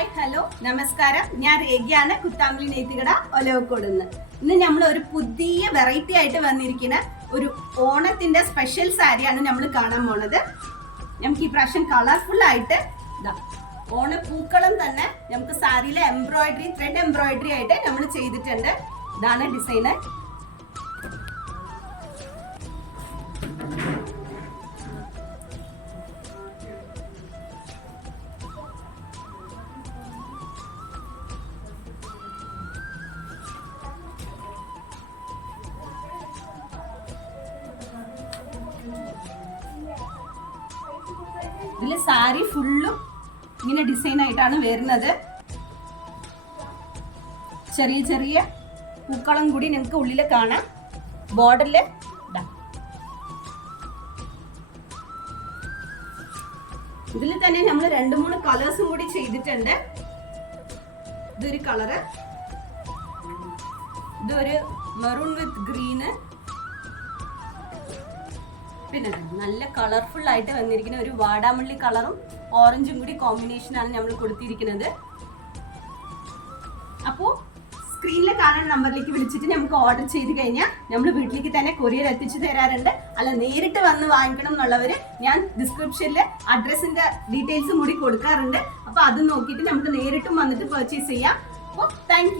Hi hello നമസ്കാരം. ഞാൻ രേഖയാണ്, കുത്താമ്പലി നെയ്ത്തുകട ഒലവക്കോടുന്ന്. ഇന്ന് നമ്മൾ ഒരു പുതിയ വെറൈറ്റി ആയിട്ട് വന്നിരിക്കുന്ന ഒരു ഓണത്തിന്റെ സ്പെഷ്യൽ സാരിയാണ് നമ്മൾ കാണാൻ പോണത്. നമുക്ക് ഈ പ്രാവശ്യം കളർഫുൾ ആയിട്ട് ഓണപ്പൂക്കളം തന്നെ നമുക്ക് സാരിയിലെ എംബ്രോയിഡറി, ത്രെഡ് എംബ്രോയിഡറി ആയിട്ട് നമ്മൾ ചെയ്തിട്ടുണ്ട്. ഇതാണ് ഡിസൈന്. ഇതില് സാരി ഫുള്ളും ഇങ്ങനെ ഡിസൈൻ ആയിട്ടാണ് വരുന്നത്. ചെറിയ ചെറിയ പൂക്കളം കൂടി നിങ്ങൾക്ക് ഉള്ളിൽ കാണാം. ബോർഡറില് ഇതിൽ തന്നെ നമ്മൾ 2-3 കളേഴ്സും കൂടി ചെയ്തിട്ടുണ്ട്. ഇതൊരു കളറ്, ഇതൊരു മെറൂൺ വിത്ത് ഗ്രീന്, പിന്നെ നല്ല കളർഫുൾ ആയിട്ട് വന്നിരിക്കുന്ന ഒരു വാടാമല്ലി കളറും ഓറഞ്ചും കൂടി കോമ്പിനേഷനാണ് നമ്മൾ കൊടുത്തിരിക്കുന്നത്. അപ്പോൾ സ്ക്രീനിൽ കാണുന്ന നമ്പറിലേക്ക് വിളിച്ചിട്ട് നമുക്ക് ഓർഡർ ചെയ്ത് കഴിഞ്ഞാൽ നമ്മൾ വീട്ടിലേക്ക് തന്നെ കൊറിയർ എത്തിച്ചു തരാറുണ്ട്. അല്ല നേരിട്ട് വന്ന് വാങ്ങിക്കണം എന്നുള്ളവർ ഞാൻ ഡിസ്ക്രിപ്ഷനിൽ അഡ്രസ്സിന്റെ ഡീറ്റെയിൽസും കൂടി കൊടുക്കാറുണ്ട്. അപ്പോൾ അത് നോക്കിയിട്ട് നമുക്ക് നേരിട്ടും വന്നിട്ട് പർച്ചേസ് ചെയ്യാം. അപ്പോൾ താങ്ക്